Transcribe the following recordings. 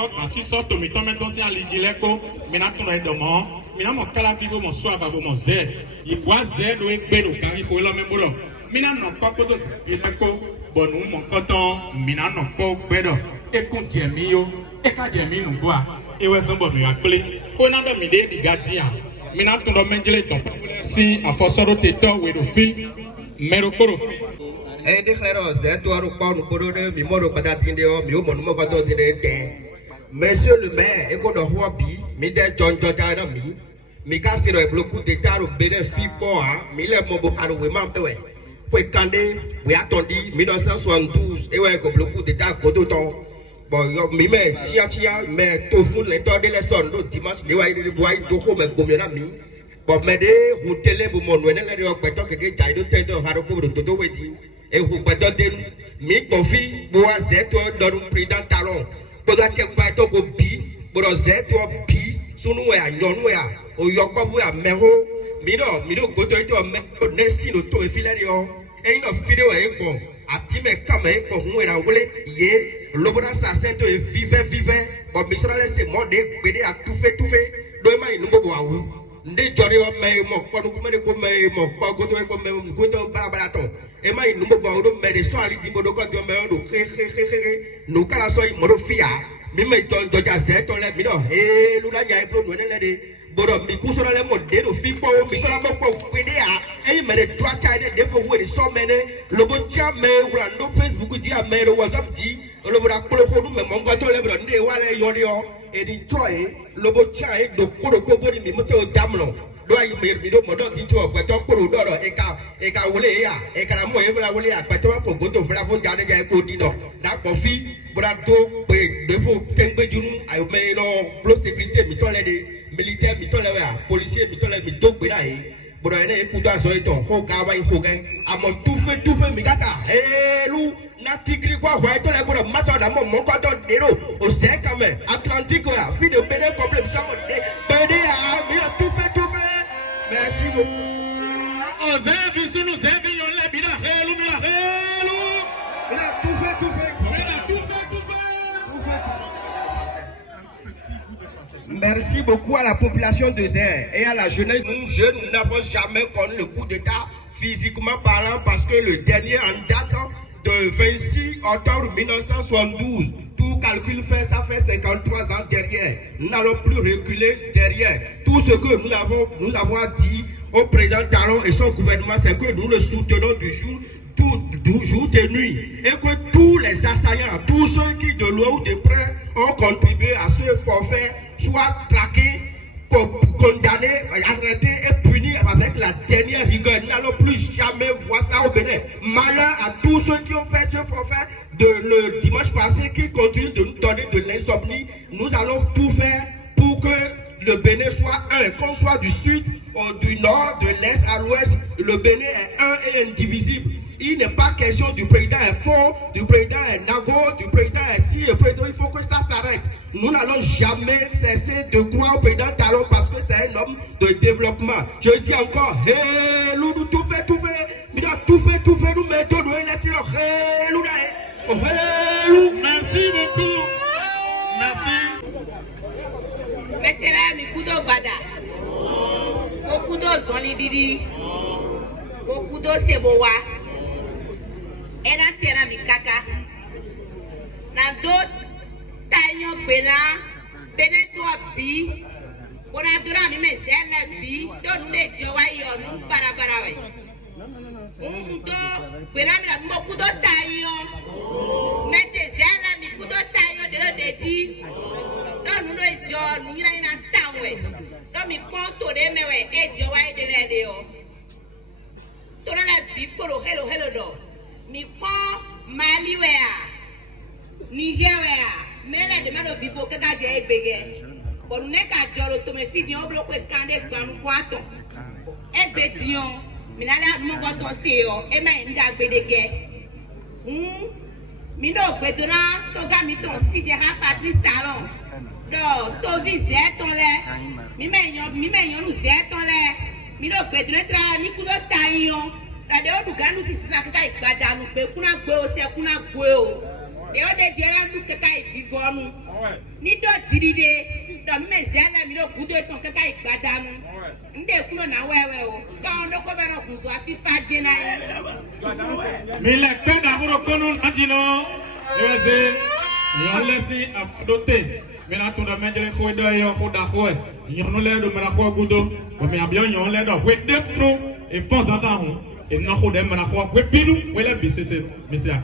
Yo, ainsi sort au mi-temps, maintenant, c'est un lidileko, maintenant, on est demain, maintenant, mon calapigo, mon soir, mon zé, il boit zé, le bédo, car il faut la même boulot. Maintenant, non pas que de ce fileko, bon, nous, mon coton, maintenant, non pas bédo, et qu'on djemio, et qu'à djemi, nous boit, et ouais, c'est bon, nous appelé, faut n'en donner des gardiens, maintenant, on doit mettre les temps, si, à force de téton, ou de filles, mais le corps. Et déclarons, c'est toi, nous parlons pour nous, mais moi, nous pas d'atteindre, mais au moins, nous avons des Monsieur le maire, et qu'on a hobby, mais des John Jotarami, mais quand c'est le bloc d'état, au bénéfice pour un, mais les mots à l'ouïman, ouais. Pour quand vous attendez 1972, et ouais, comme bloc d'état, Kodoton. Bon, mais tia, mais tout le monde, les temps de la sonde, dimanche, les voix de bois, tout mais bon, ami. Bon, mais vous télé, vous m'en venez, les gens qui ont été de tête, Haroko, de Toto Wedi, et vous pouvez donner, mais ton fils, bois, c'est toi, dans le président talon. Pour que tu aies ton bi, pour que tu aies ton bi, sous nous et non nous au Yoko, vous à Mero, Miro, Goto, Nessi, le taux et filario, et une vidéo est bon, à Timé Kamé, pour nous et la roulée, yé, l'obra assassin de vivait, bon, mais ça laisse moi des à tout fait, demain, nous bois. Ndé jori wa me mo ko ko me ko me mo ko to ko me ko to bala to e mai no bo do me de so ali di mo do ko to me do he no kala so mo do fia mi me to ja se to le mi do he lu la ja e pro no le de bodo mi ku so le mo de do fi po mi so la mo ko pe de a e me de to cha de fo we de so me ne lo bo cha me wura no Facebook di a me do WhatsApp di lo bo da ko do me mo ko to le bro ndé wa le yo de yo et dit toi lobo chai do koro gogo ni mi moto damno do ayi mi do modo ti to pe to koro do e ka wole ya e ka mo e bla wole ya pe to ko goto fla fo jade ja ko di no da ko fi bra do pe de fo tengbe junu ayo me no pro sécurité mi to le de militaire mi to le ya policier mi to le mi do pe da e bro ene e ku do aso ito ko ka ba ifo ge amo tout fait mi gata lu na tigri kwa wa to le bro ma so da mo ko to dero o se quand même Atlantique wa fi de bene complet mi so mo de bene a mi tout fait merci beaucoup o ze bi sunu ze bi yon le bi da helu mi da helu il a tout fait Merci beaucoup à la population de Zé et à la jeunesse. Nous, jeunes, nous n'avons jamais connu le coup d'État physiquement parlant parce que le dernier en date de 26 octobre 1972, tout calcul fait, ça fait 53 ans derrière. Nous n'allons plus reculer derrière. Tout ce que nous avons dit au président Talon et son gouvernement, c'est que nous le soutenons du jour de nuit. Et que tous les assaillants, tous ceux qui de loin ou de près ont contribué à ce forfait soient traqués, condamnés, arrêtés et punis avec la dernière rigueur. Nous n'allons plus jamais voir ça au Bénin. Malheur à tous ceux qui ont fait ce forfait le dimanche passé, qui continuent de nous donner de l'insomnie. Nous allons tout faire pour que le Bénin soit un, qu'on soit du sud, du nord, de l'est à l'ouest. Le Bénin est un et indivisible. Il n'est pas question du président est faux, du président est nago, du président est si, le président, il faut que ça s'arrête. Nous n'allons jamais cesser de croire au président Talon parce que c'est un homme de développement. Je dis encore, hé, nous tout fait, nous mettons, nous laissons, hé, nous, merci beaucoup. Merci. Mettez là, mi kudo bada. Mo kudo zoli didi. Mo kudo sebowa. Ena tena mi kaka. Na do tayo bena to abi. Bona dora mi me zela bi. Do nu le jowa yo nu barabara we. Do bena mi mo kudo tayo. Mete zela mi kudo tayo de deji. Do nu le jo nu ina tawe. Do mi pon to de mewe e jowa e de le de o. To la bi poro hello do. Mi pon Mali wea, Niger wea, mele de mado vivo kaka je egbege. Bon ne ka joro to me fidi on bloque kande gbanu kwato. Egbe dion, mi na la mo go ton se o, e ma nda gbedege. Mi no gbedora to ga mi ton si je ha Patrice Talon. Do to vi ze ton le. Mi me yon nu ze ton le. Mi no gbedora tra ni kulo tayon. Dade o duganu si sisa kaka igbadanu pe kuna gbe o se kuna gbe o Et on est déjà nous que quand ils vivent nous. Ni d'autres d'idées, dans mes ailes, mais le bout de ton caca est badam. N'de coulons na ouais. Quand on ne peut pas nous voir, puis pas de Mais les peines d'avoir reconnu à Dino, et on laisse adopter. Mais là, tout le monde est en train de faire des choses. On l'air de me la faire goudou. Mais bien, on l'air de faire des pneus et force d'entendre. Et nous avons des faire des pneus. Oui, la BCC. Bien,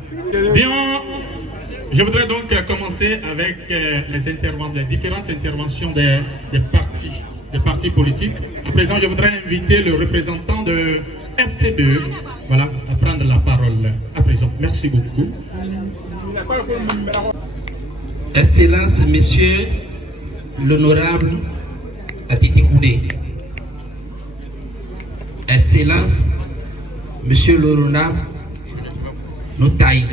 je voudrais donc commencer avec les différentes interventions des partis politiques. À présent, je voudrais inviter le représentant de FCBE, voilà, à prendre la parole à présent. Merci beaucoup. Excellence, Monsieur l'Honorable Atiti Koudé. Excellence, Monsieur l'Honorable Notaï.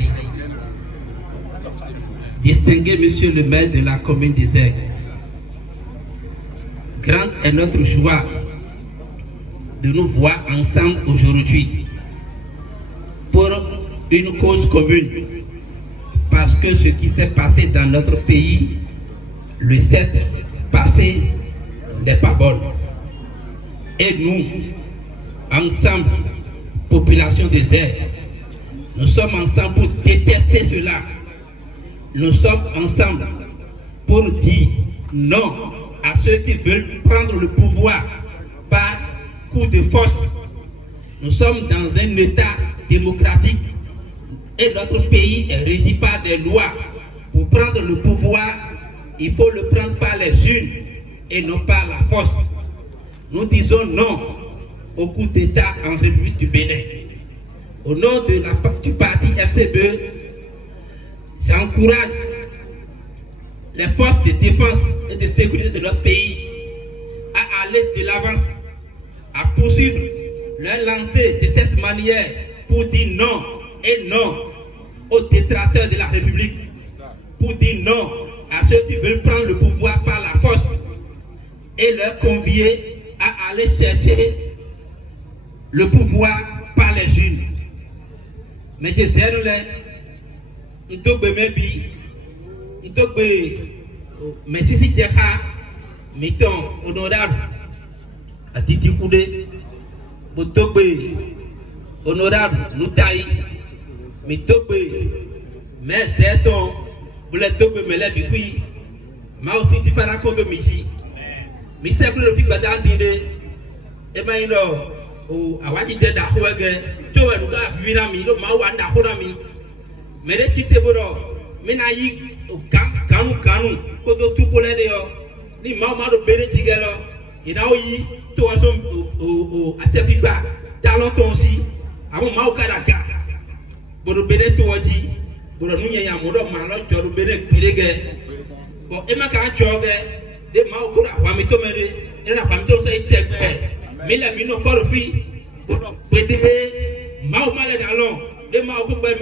Distingué Monsieur le maire de la commune des Aigles. Grand est notre joie de nous voir ensemble aujourd'hui pour une cause commune. Parce que ce qui s'est passé dans notre pays le 7 passé n'est pas bon. Et nous, ensemble, population des airs, nous sommes ensemble pour détester cela. Nous sommes ensemble pour dire non à ceux qui veulent prendre le pouvoir par coup de force. Nous sommes dans un État démocratique. Et notre pays est régi par des lois. Pour prendre le pouvoir, il faut le prendre par les urnes et non par la force. Nous disons non au coup d'État en République du Bénin. Au nom du parti FCBE, j'encourage les forces de défense et de sécurité de notre pays à aller de l'avance, à poursuivre leur lancée de cette manière pour dire non et non aux détracteurs de la République, pour dire non à ceux qui veulent prendre le pouvoir par la force et leur convier à aller chercher le pouvoir par les urnes. Mais je sais nous mais si c'était ça, mettons honorable à Titi Koudé, honorable Noutaï, mais c'est ton, vous l'êtes mais là, puis, mais aussi tu fais la compte de Miji. Mais c'est pour le film Badan Dide, et bien, ou à Wadi de Dahogue, tu as le gars Vinami, le Mawanda Honami, mais les petites boro, mais naïk, au Kanu, Koto Tupole de ni Mama de Benetigelo, et now ye, tu as au Atepipa, Talon aussi, à mon Maukadaka. Bodo bene tuwaji bodo nunya ya modo malo jodo bene pirege bo ema ka choge de ma okura wa mi to mere ena fa mi to se tegbe mi la mi no paro fi bodo pedebe ma o male na lo de ma o ko gbe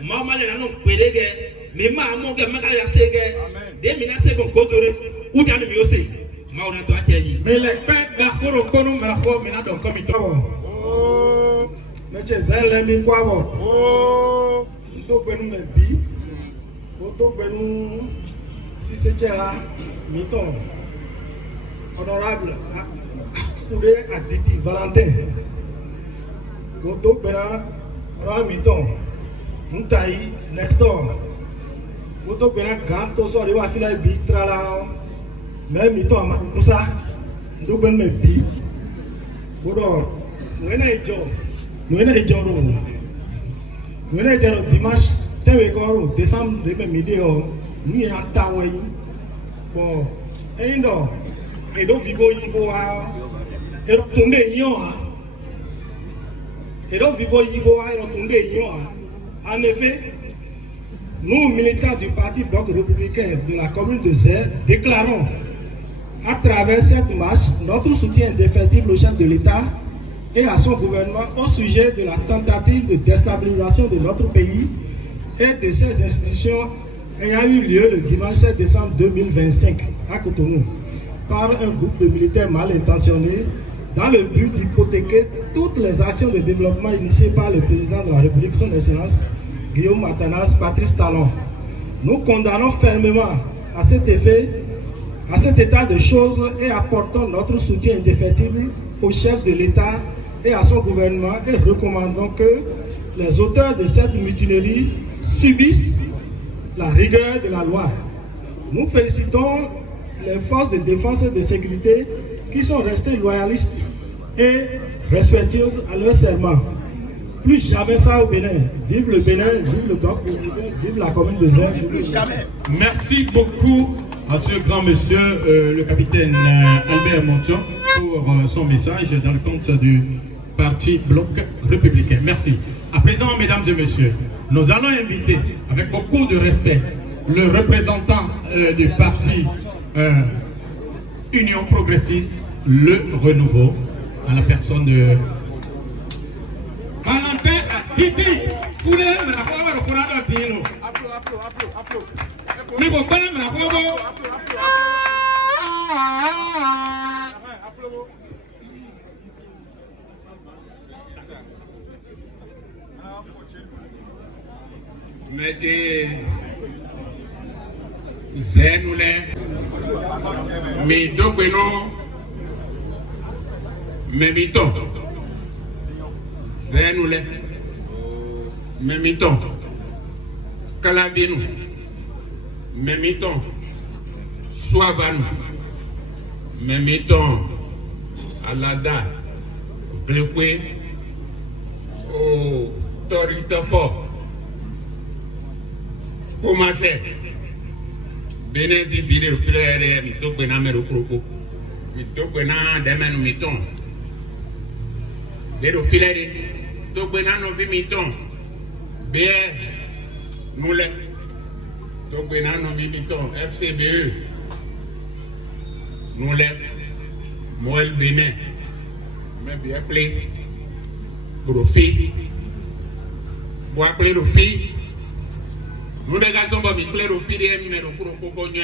ma o male na no pirege mi ma mo ge ma ka ya sege de mi na se bon ko dore u ja ni mi o se ma o na to acheji mais les pères d'Akoro Kono me la ko me na do komito Monsieur Zélemi Kwabo, to benu me bi, to benu si c'était là, miton, honorable, Koudé Aditi Valentin, to bena, honorable miton, Noutaï Nestor, to bena Gam, to sori wa fila bi trala, même miton Moussa, to benu me bi, Koudor, when I job. Nous sommes dimanche, décembre 2000, nous sommes en Taoué. Bon, et nous vivons en effet, nous, militants du Parti Bloc républicain de la commune de Zère, déclarons à travers cette marche notre soutien indéfectible au chef de l'État et à son gouvernement au sujet de la tentative de déstabilisation de notre pays et de ses institutions ayant eu lieu le dimanche 7 décembre 2025 à Cotonou par un groupe de militaires mal intentionnés dans le but d'hypothéquer toutes les actions de développement initiées par le président de la République, son Excellence, Guillaume Atanas, Patrice Talon. Nous condamnons fermement à cet état de choses et apportons notre soutien indéfectible au chef de l'État et à son gouvernement et recommandons que les auteurs de cette mutinerie subissent la rigueur de la loi. Nous félicitons les forces de défense et de sécurité qui sont restées loyalistes et respectueuses à leur serment. Plus jamais ça au Bénin. Vive le Bénin, vive le bloc, vive la commune de Zère. Merci beaucoup à ce grand monsieur, le capitaine Albert Montion, pour son message dans le compte du parti Bloc républicain. Merci. À présent, mesdames et messieurs, nous allons inviter avec beaucoup de respect le représentant du parti Union progressiste, le renouveau, à la personne de Valentin Titi. Mettez Zenoulé, mais Dobeno, mais Mito. Zenoulé, mais Mito. Calabino, mais Mito. Soavano, mais Mito. Alada, Bleque, oh, Torito Fort. Comment c'est? Bénézi vidéo frère, mi to kwena mero kroko. Mi to kwena demenu miton. Dero filere, to kwena no vi miton. Be noule. To kwena no vi miton. FCBE. Noule. Moel Bénin. Mais bien appelé. Profi. Bo appelé Rofi. Nous regardons comme il plaît au fil des numéros pour le cognon.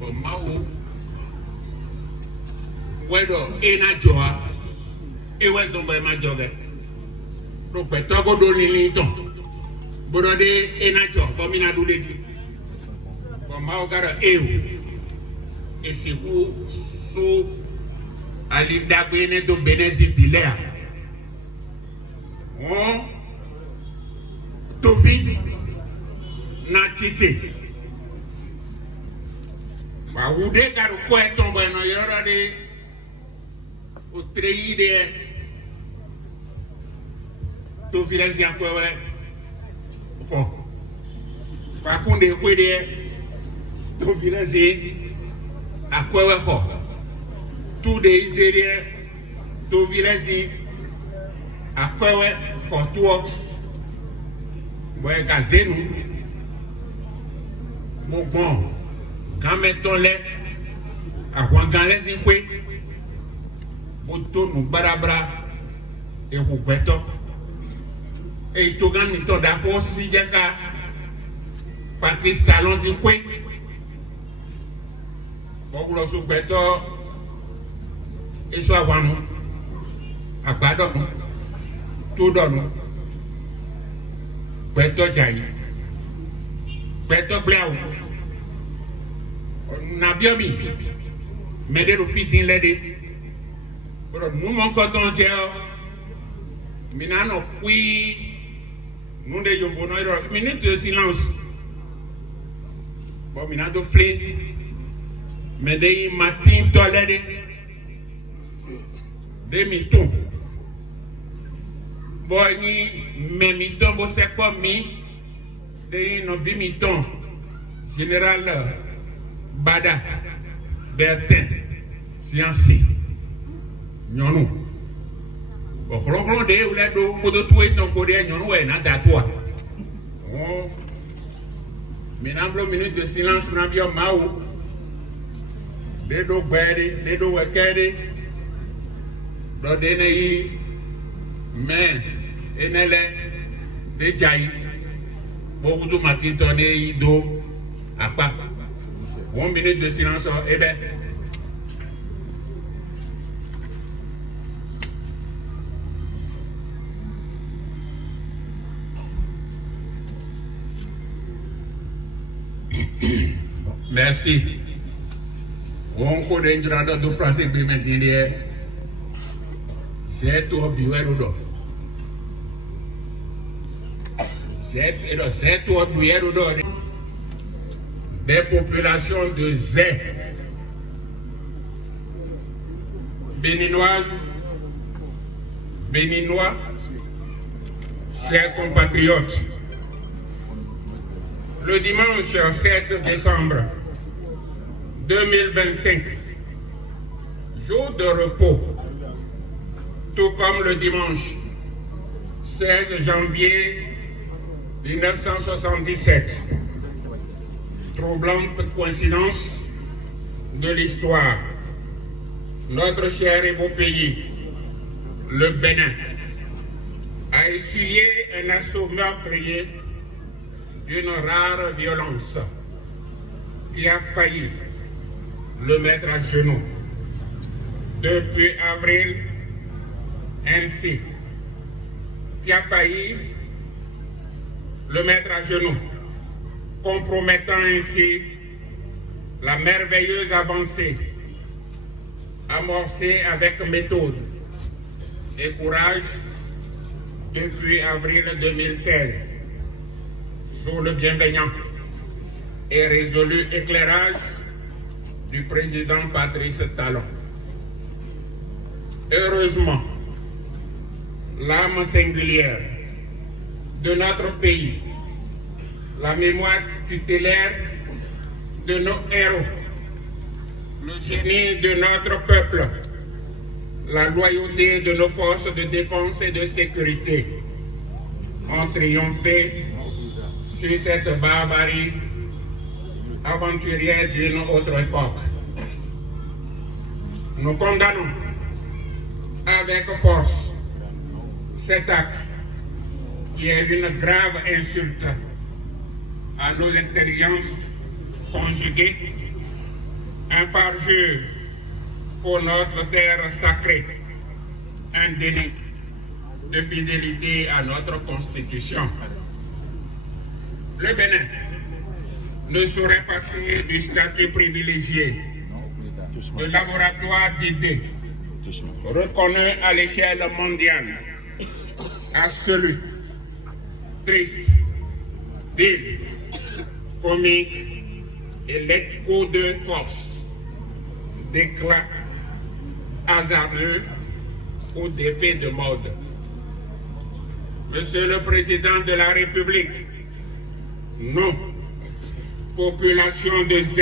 Comme Mao, Wedo, Ena Joa, et Weston by Majoga. Donc, Togo Doliton, Borode, Ena Joa, comme il a doué. Comme Mao Gara EU, et c'est vous, sous Alida Bene de Bénézi Villers. Tofi na kite ba wude garu ko etombo no yoro de o treyi de Tofi la sia ko we ko ba kunde ko de Tofi la zi akwewe ko tu de izerie Tofi la zi akwewe ko tuo. Ouais, gazé nous. Bon, quand mettons les à Wangalès, il faut auto nous barabra et vous béton. Et il togan nous t'en d'accord si jaka Patrice Talon, il faut. Bon, vous le béton et soit avant nous. À Badon, tout dans nous. Beto Jai, Beto Blau, Nabiomi, Medero Fitin Lady, but Mumon Cotton Gel, Minano Qui, Munde Yobono, minute de silence. Bon, Minato Flint, Medei Martin Tolede, Demi-Ton. Boy, mais miton, vous savez quoi, de nos mitons, général Bada, Bertin, Scienci, Nyonou. Au fronton de ou la do, pour de tout et ton côté, Nyonou est n'a toi. Oh, maintenant, minute de silence, n'a bien Mao, de do Berry, de do Wakari, d'Odenei, mais. Enele de Jai, beaucoup de matin tourné d'eau à pas. 1 minute de silence, eh ben. Merci. On connaît une grande de français qui m'a dit c'est tout bureau. C'est tout bureau des populations de Zé, béninoises, béninois, chers compatriotes. Le dimanche 7 décembre 2025, jour de repos, tout comme le dimanche 16 janvier 1977, troublante coïncidence de l'histoire, notre cher et beau pays, le Bénin, a essuyé un assaut meurtrier d'une rare violence qui a failli le mettre à genoux. Depuis avril, ainsi, qui a failli le mettre à genoux, compromettant ainsi la merveilleuse avancée amorcée avec méthode et courage depuis avril 2016, sous le bienveillant et résolu éclairage du président Patrice Talon. Heureusement, l'âme singulière de notre pays, la mémoire tutélaire de nos héros, le génie de notre peuple, la loyauté de nos forces de défense et de sécurité ont triomphé sur cette barbarie aventurière d'une autre époque. Nous condamnons avec force cet acte qui est une grave insulte à nos intelligences conjuguées, un parjure pour notre terre sacrée, un déni de fidélité à notre Constitution. Le Bénin ne saurait passer du statut privilégié de laboratoire d'idées reconnu à l'échelle mondiale à celui triste, vil, comique et l'écho de force, d'éclat hasardeux ou d'effet de mode. Monsieur le Président de la République, nous, population de Z,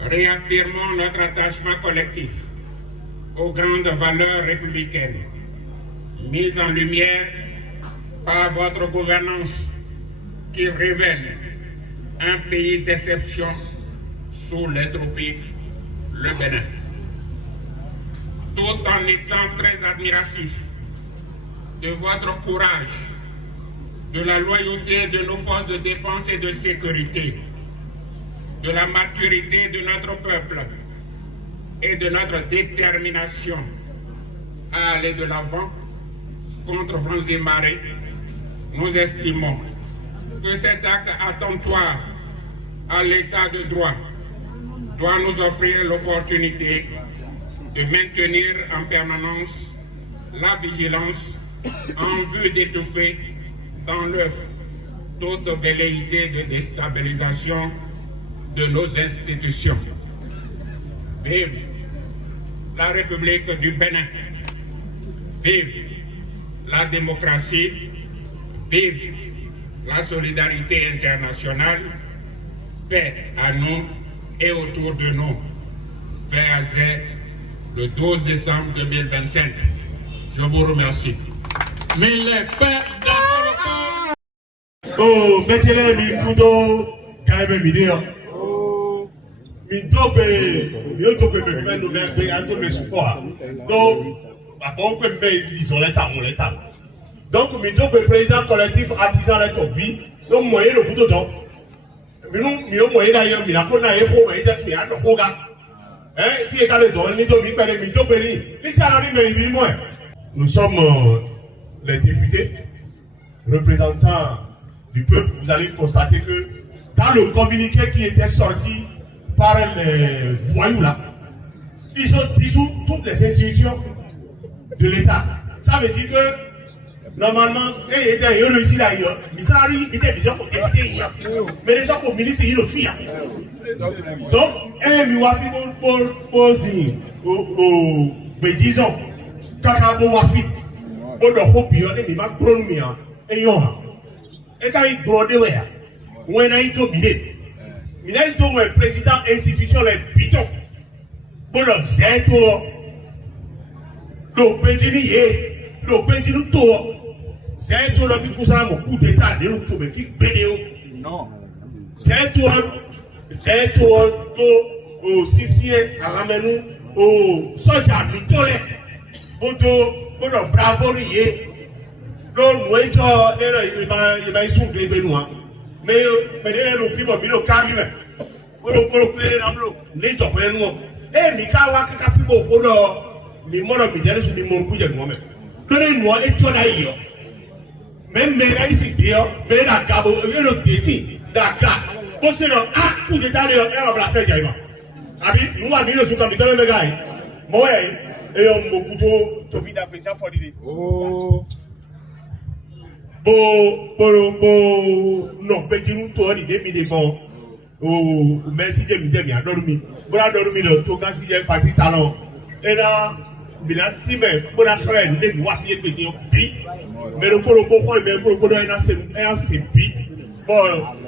réaffirmons notre attachement collectif aux grandes valeurs républicaines mises en lumière par votre gouvernance qui révèle un pays d'exception sous les tropiques, le Bénin. Tout en étant très admiratif de votre courage, de la loyauté de nos forces de défense et de sécurité, de la maturité de notre peuple et de notre détermination à aller de l'avant contre vents et marées, nous estimons que cet acte attentoire à l'état de droit doit nous offrir l'opportunité de maintenir en permanence la vigilance en vue d'étouffer dans l'œuf toute velléité de déstabilisation de nos institutions. Vive la République du Bénin, vive la démocratie, vive la solidarité internationale, paix à nous et autour de nous. Fait à Z, le 12 décembre 2025. Je vous remercie. Mais les pères Oh, mettez-les mi kudo kaime midio. Mi dope, yo dope me fait nous faire faire tout mes supports. Donc, à bon que me disons l'état mon l'état. Donc, mi dope président collectif artisan les tobi, donc moyen le couteau donc. Mais nous, mi au moyen d'ailleurs, mi la kona e pour mais d'être mi a donc ga. Hein, tu es calé donc, ni do mi pele mi dope ni. Ni ça n'a rien mais moi. Nous sommes les députés représentants du peuple. Vous allez constater que dans le communiqué qui était sorti par les voyous là, ils ont dissous toutes les institutions de l'État. Ça veut dire que normalement, ils ont réussi là, ils ont député, mais les gens pour ministre, ils le font. Donc, ils ont pour disons, quand on a fait, on a fait, on a promis, et quand ils brodent, on a été dominé. Il a été un président institution les pitons. Bon, c'est tout. Le Pédini, tout. C'est tout le coup ça, mon coup d'état, de l'autre, mais fixe, bénéo. Non. C'est tout. C'est tout. Au Sicile, à la Menou, au Soja, Mitole. Bon, bravo, lié. Donc, nous, il m'a soufflé, Benoît. Mais nous vivons au carré. Les gens nous. Eh, Mikawa, Kakafibo, Fodo, Mimona, Midel, Mimon, moi-même. Donnez-moi et tu as eu. Même mes ici, mais la Gabo, le déti, d'accord. Bon, c'est le coup d'état de la fête, Gaïma. Abi, nous avons mis le soutien de le gars. Moi, et on m'a beaucoup de vie d'appréciation pour l'idée. Oh. Non, petit nous toi l'idée mi bon. Oh, merci de me dire dormi. Voilà dormi le tout quand si j'ai parti talent. Et là, bila time pour la faire ne moi qui est petit bi. Mais le polo pourquoi mais pour le na c'est bi. Bon,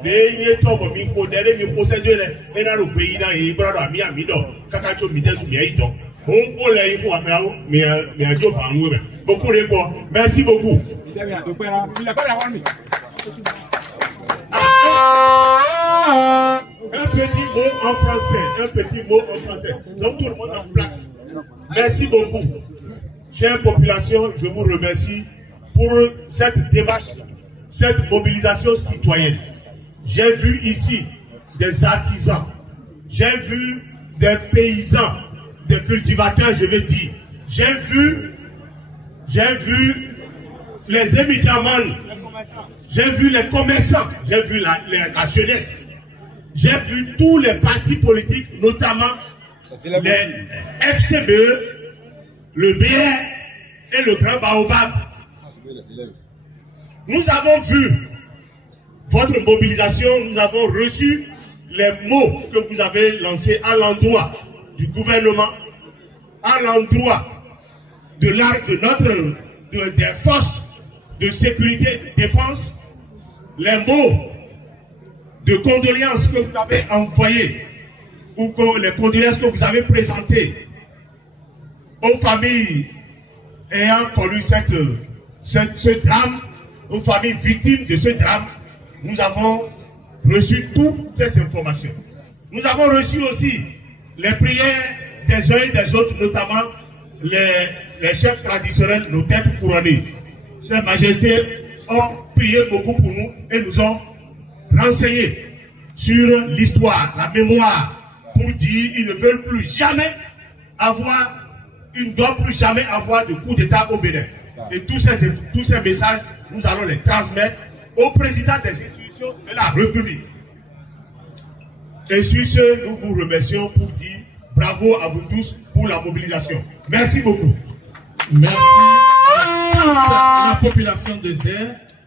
les tombe mi faut derrière mi faut c'est de et là le pays là il brother mi ami do. Kaka cho mi desu mi aito. On pour les il faut faire mais a jo fa nous beaucoup les quoi. Merci beaucoup. Un petit mot en français. Donc tout le monde en place. Merci beaucoup. Chère population, je vous remercie pour cette démarche, cette mobilisation citoyenne. J'ai vu ici des artisans, j'ai vu des paysans, des cultivateurs, je veux dire. J'ai vu les émigrants, j'ai vu les commerçants, j'ai vu la jeunesse, j'ai vu tous les partis politiques, notamment les FCBE, le BR et le Grand Baobab. Nous avons vu votre mobilisation, nous avons reçu les mots que vous avez lancés à l'endroit du gouvernement, à l'endroit des forces de sécurité, défense, les mots de condoléances que vous avez envoyés ou que les condoléances que vous avez présentées aux familles ayant connu ce drame, aux familles victimes de ce drame, nous avons reçu toutes ces informations. Nous avons reçu aussi les prières des uns et des autres, notamment les chefs traditionnels, nos têtes couronnées. Ces majestés ont prié beaucoup pour nous et nous ont renseignés sur l'histoire, la mémoire, pour dire qu'ils ne veulent plus jamais avoir, ils ne doivent plus jamais avoir de coup d'État au Bénin. Et tous ces messages, nous allons les transmettre au président des institutions de la République. Et sur ce, nous vous remercions pour dire bravo à vous tous pour la mobilisation. Merci beaucoup. Merci à la population de Zère.